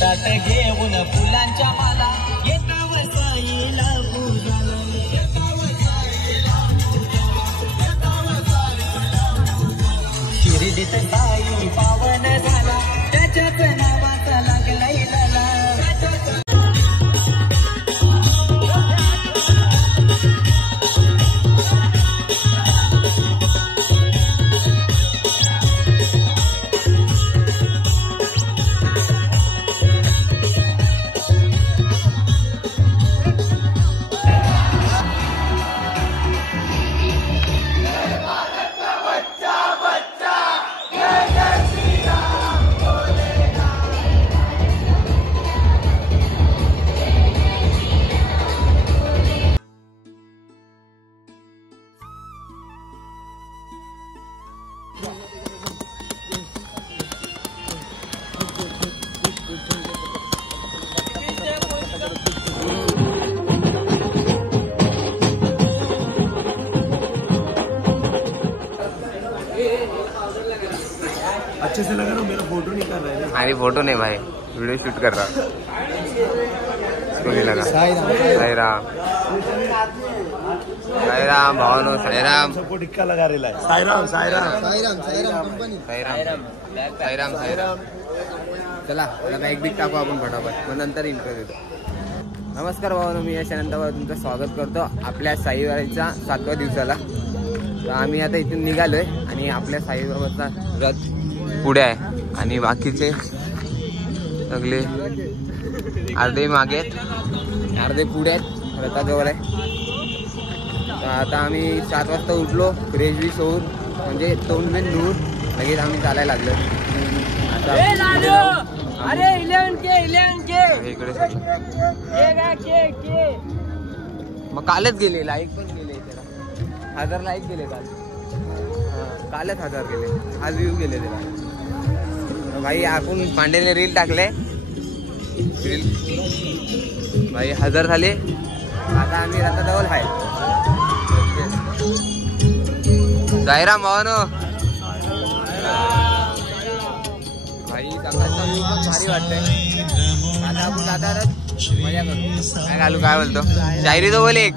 ताट घेऊन फुलांच्या माला येता वसाईला पूजाला शिर्डीत साई पावन झाला त्याच्याच नावाचा लागलाय लाला अच्छे से लगा ना, मेरा फोटो नहीं कर रहा है। अरे फोटो नहीं भाई, वीडियो शूट कर रहा। इसको नहीं लगा। साई राम भावनो, साई राम सबको टिक्का लगा रहा है। साई राम कंपनी, साई राम। चला आता एक बीट टाकू आपण फटाफट, मग नंतर इंटरव्ह्यू देतो। नमस्कार भावनो, मी यश अनंतवर तुमचं स्वागत करतो आपल्या साईबाबाच्या 7व्या दिवसाला। तर आम्ही आता इथून निघालोय आणि आपल्या साईबाबाचा रथ पुढे आहे आणि बाकीचे सगळे अर्धे मागे आहेत, अर्धे पुढे आहेत, रथाजवळ आहे। तर आता आम्ही 7 वाजता उठलो, फ्रेश बीश होऊन म्हणजे तोंड बिन धुवून लगेच आम्ही चालायला लागलो। आता इकडे मग कालच गेले, लाईक पण गेले, त्याला 1000 लाईक गेले कालच 1000 गेले, आज व्ह्यू गेले त्याला। भाई आपण पांडेने रील टाकले, रील भाई 1000 झाले। आता आम्ही रथाजवळ आहे। साईराम भावानो, भाई भारी वाटतंय। आता आपण आता मजा करू, काय घालू, काय बोलतो, शायरी तो बोल एक।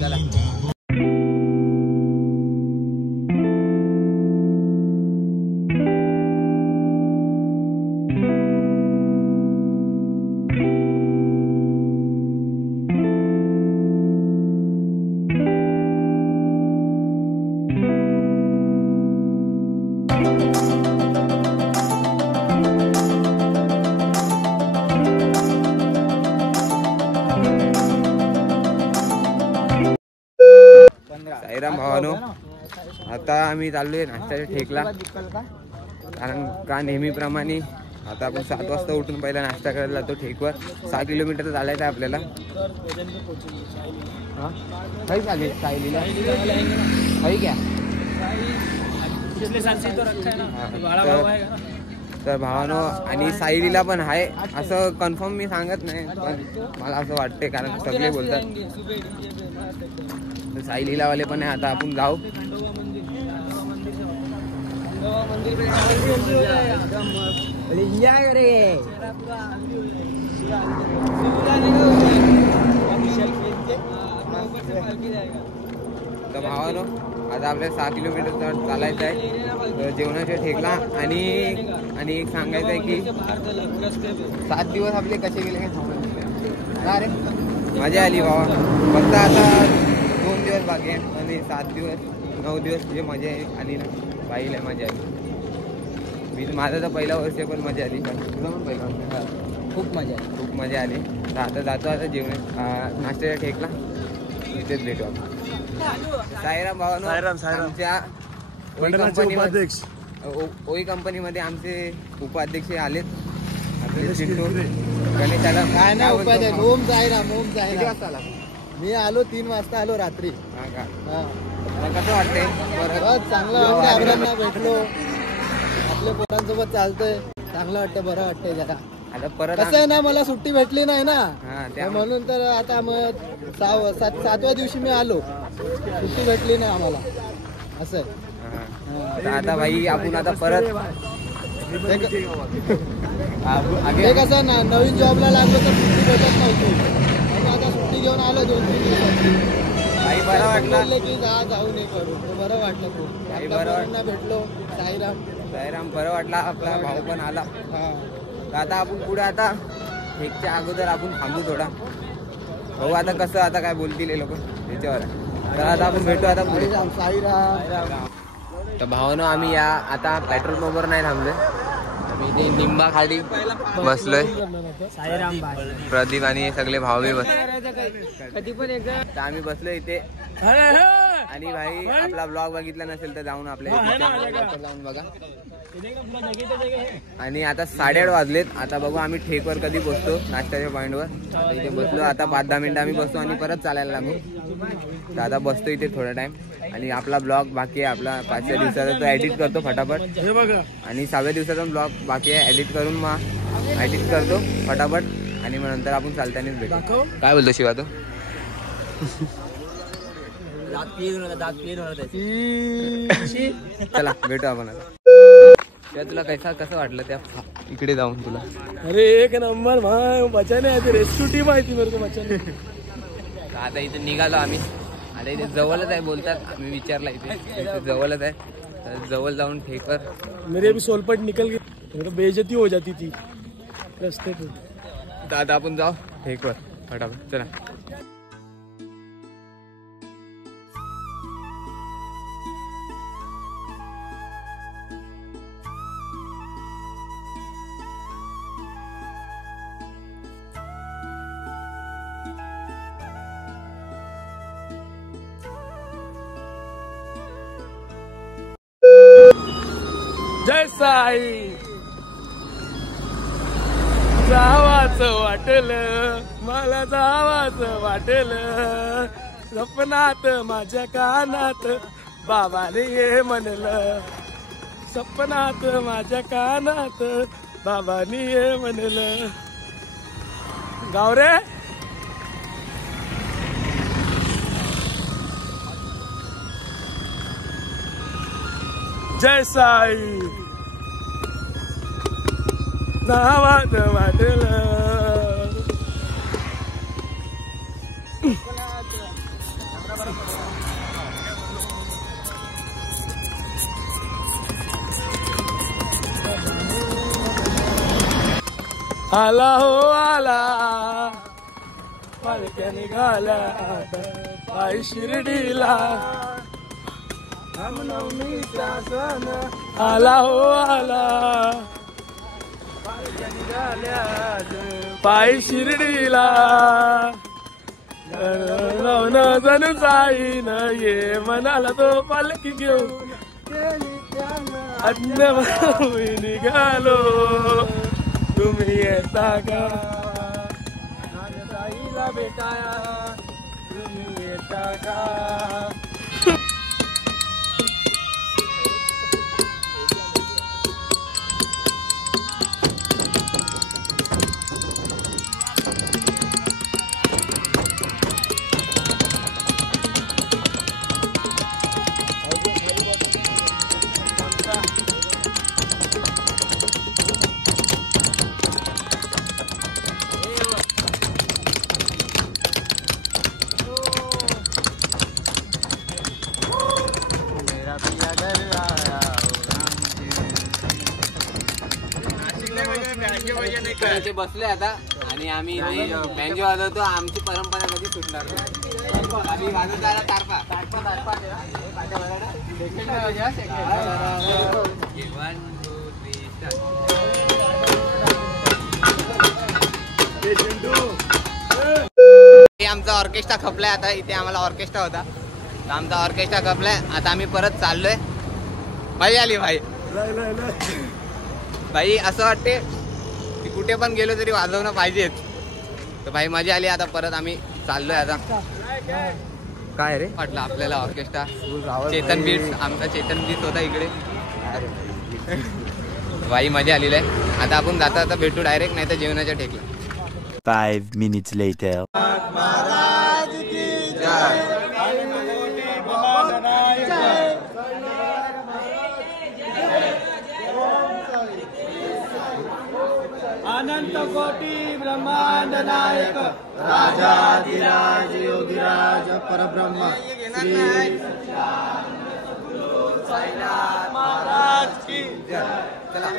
चला साईराम भावानो, आता आम्ही चाललोय नाश्त्याच्या ठेकला, कारण का नेहमीप्रमाणे आता आपण 7 वाजता उठून पहिला नाश्ता करायला जातो ठेकवर। 6 किलोमीटर चालायचं आहे आपल्याला। काही चालेल सायलीला काही क्या तर भावानो, आणि सायलीला पण आहे असं कन्फर्म मी सांगत नाही, पण मला असं वाटते कारण सगळे बोलतात साईलीला वाले पण आहे। आता आपण जाऊ तर भावानो, आता आपल्याला 6 किलोमीटर चालायचं आहे जेवणाच्या ठेकला। आणि एक सांगायचं आहे की 7 दिवस आपले कसे गेले काय रे, मजा आली बाबा। फक्त आता 2 दिवस बाकी आहे आणि 7 दिवस 9 दिवस म्हणजे मजा आली ना, बाईला मजा आली। मी माझा तर पहिला वर्ष पण मजा आली, तुला पण पहिला खूप मजा आली। तर आता जातो, आता जेवण नाश्त्याच्या ठेकला, इथेच भेटू आपण। साईराम भावानो, आमच्या ओई कंपनीमध्ये आमचे उपाध्यक्ष आलेत गणेशाला। काय नाही उपाध्याय, ओम साईराम। किती वाजता आला? मी आलो 3 वाजता आलो रात्री। हा का, कसं वाटतंय? बरं, चांगलं वाटतं, भेटलो, आपल्या पोरांसोबत चालतंय, चांगलं वाटतं, बरं वाटतंय जरा। आता परत कसं आहे ना, मला सुट्टी भेटली नाही ना, म्हणून तर आता मग 7व्या दिवशी मी आलो, सुट्टी भेटली नाही आम्हाला, असं आहे। आता भाई आपण आता परत हे कसं ना नवीन जॉबला लागलो तर सुट्टी भेटत नव्हती आणि आता सुट्टी घेऊन आलो 2-3 दिवसात. भाई बरं वाटलं बोलले की जाऊ नये करू तर बरं वाटलं खूप. आपल्या भेटलो साईराम बरं वाटला. आपला भाऊ पण आला. हा तर आता आपण पुढे आता एकच्या अगोदर आपण थांबू थोडा. भाऊ आता कसं आता काय बोलतील हे लोक त्याच्यावर. तर आता आपण भेटू आता पुढे. साईराम. तर भावानं आम्ही या आता पेट्रोल पंपवर नाही थांबलोय. आम्ही इथे निंबा खाली बसलोय. प्रदीप आणि सगळे भाऊ बी तर आम्ही बसलोय इथे. आणि भाई आपला ब्लॉग बघितला नसेल तर जाऊन आपल्या जाऊन बघा. आणि आता 8:30 वाजलेत. आता बघू आम्ही ठेकवर कधी बसतो नाश्त्याच्या पॉईंटवर. आता इथे बसलो. आता 5-10 मिनिटं आम्ही बसतो आणि परत चालायला लागू. तर आता बसतो इथे थोडा टाइम. आणि आपला ब्लॉग बाकी आहे. आपला 5व्या दिवसाचा तो एडिट करतो फटाफट. आणि 6व्या दिवसाचा ब्लॉग बाकी आहे. एडिट करून मग एडिट करतो फटाफट. आणि मग नंतर आपण चालतानाच भेटू. काय बोलतो शिवा तो? चला भेटू आपण आता. तुला कसं वाटलं त्या इकडे जाऊन तुला? अरे एक नंबर भाई बचाने रेस्क्यू टीम आहे ती मेरे बचाने. आता इथे निघालो आम्ही. आता इथे जवळच आहे बोलतात. आम्ही विचारला इथे जवळच आहे. तर जवळ जाऊन ठेकर मेरे भी सोलपट निकल गई. बेइज्जती हो जाती थी रस्ते पे. तर आता आपण जाऊ ठेकर फटाफट. चला. जय साई. जावाचं वाटलं मला जावाचं वाटलं. सपनात माझ्या कानात बाबाने ये म्हणलं. सपनात माझ्या कानात बाबाने ये म्हणलं. गावरे जय साई. नावात वाटलं आला हो आला पालक्या निघाला पाय शिर्डीला. रामनवमीचा सण आला हो आला पालक्या निघाल्या पाय शिर्डीला. जणू जाईन ये म्हणाला तो पालखी घेऊन. अज्ञ निघालो तुम्ही येता का ताईला भेटाया तुम्ही येता का. इथे बसले आता आणि आम्ही बँजो वाजवतो. आमची परंपरा कधी सुटणार नाही. आम्ही वाजवतो आता तारपा. आमचा ऑर्केस्ट्रा खपलाय आता. इथे आम्हाला ऑर्केस्ट्रा होता. आमचा ऑर्केस्ट्रा खपलाय. आता आम्ही परत चाललोय. भाई आली भाई. भाई असं वाटते की कुठे पण गेलो तरी वाजवणं पाहिजेच. तर भाई मजा आली. आता परत आम्ही चाललोय. आता काय रे वाटलं आपल्याला ऑर्केस्ट्रा. चेतन बीट्स आमचा चेतन बीट्स होता इकडे. भाई मजा आलेली आहे. आता आपण जाता आता भेटू डायरेक्ट. नाही तर जेवणाच्या ठेकला. 5 minutes later. अनंत कोटी ब्रह्मांड नायक राजाधिराज योगीराज परब्रह्म श्री महाराज की चला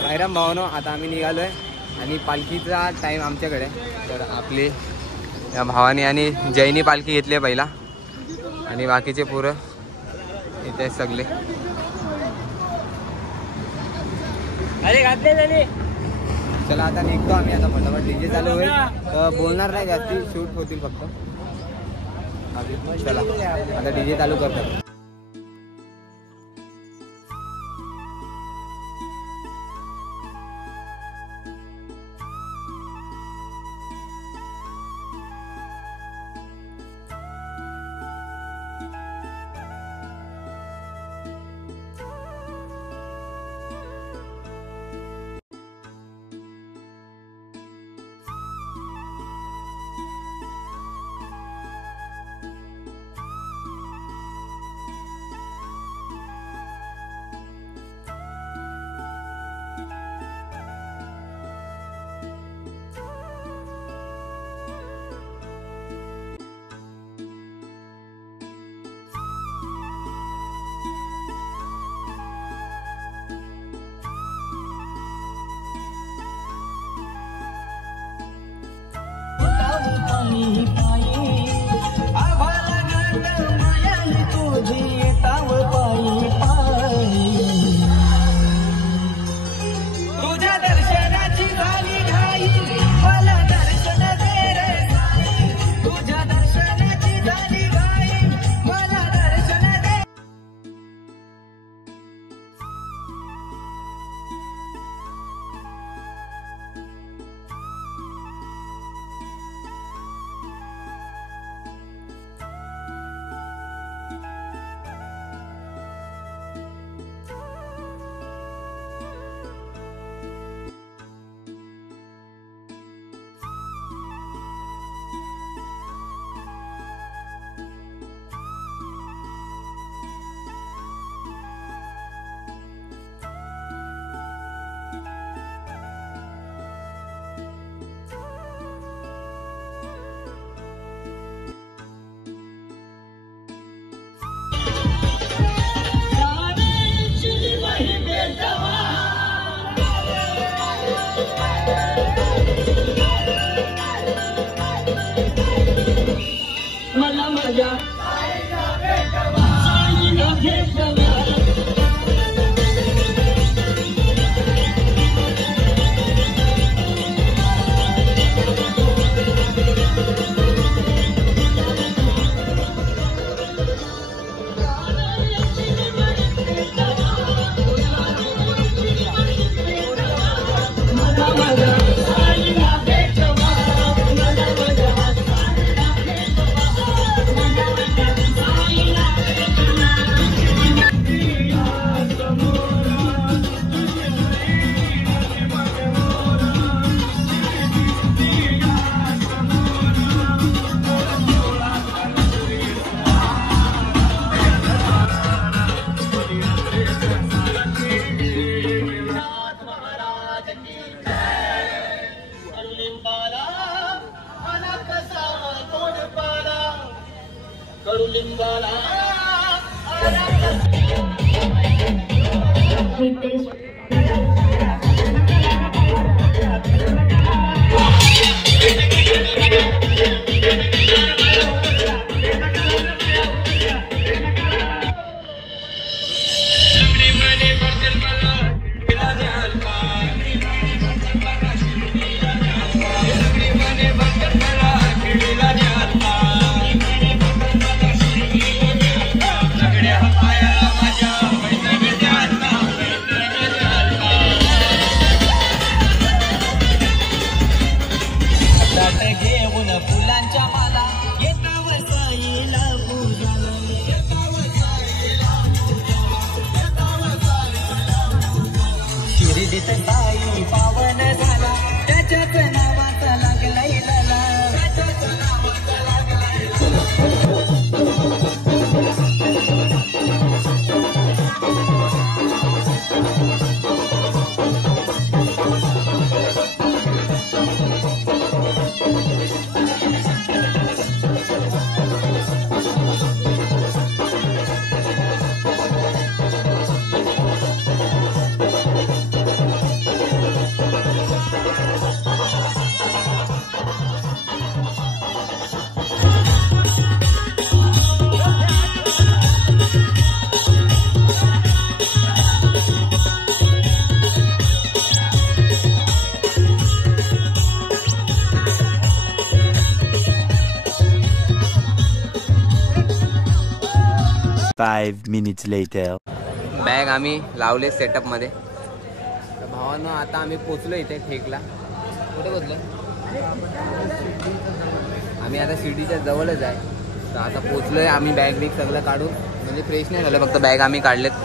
साईराम भावानो, आता आम्ही निघालोय आणि पालखीचा टाइम आमच्याकडे. तर आपली या भावानी आणि जैनी पालखी घेतली आहे पहिला आणि बाकीचे पोरं इथे सगळे. चला आता निघतो आम्ही. आता फटाफट डीजे चालू होईल तर बोलणार नाही जास्ती, शूट होतील फक्त. चला आता डीजे चालू करतात. 5 minutes later. बॅग आम्ही लावले सेटअप मध्ये. तर भावानं आता आम्ही पोचलो इथे ठेकला. कुठे पोचलो आम्ही? आता शिर्डीच्या जवळच आहे. तर आता पोचलोय आम्ही. बॅग बिग सगळं काढून म्हणजे फ्रेश नाही झालं, फक्त बॅग आम्ही काढलेत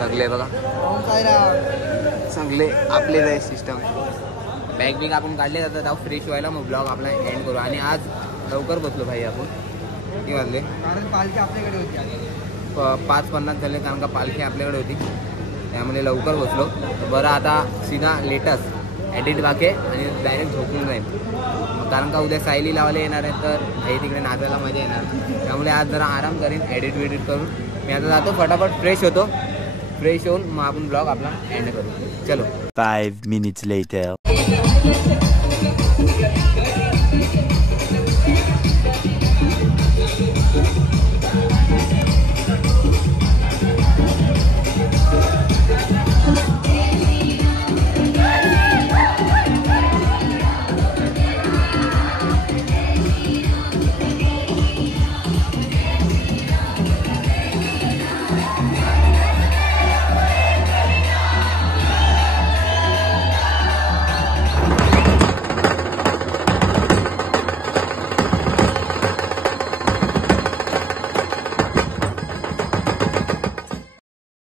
सगळे बघा. सगळे आपलेच आहे सिस्टम. बॅग बिग आपण काढले. आता जाऊ फ्रेश व्हायला, मग ब्लॉग आपला एंड करू. आणि आज लवकर पोचलो भाई आपण. किती वाजले? कारण पालखी आपल्याकडे होती. 5:50 झाले, कारण का पालखी आपल्याकडे होती, त्यामुळे लवकर पोचलो. बरं आता सीधा लेटेस्ट एडिट बाकी आणि डायरेक्ट झोपून जाईल. कारण का उद्या सायली लावायला येणार आहे, तर भाई तिकडे नाचायला मजा येणार. त्यामुळे आज जरा आराम करीन एडिट विडिट करून. मी आता जातो, फटाफट फ्रेश होतो. फ्रेश होऊन मग आपण ब्लॉग आपला एंड करू. चलो. 5 minutes later.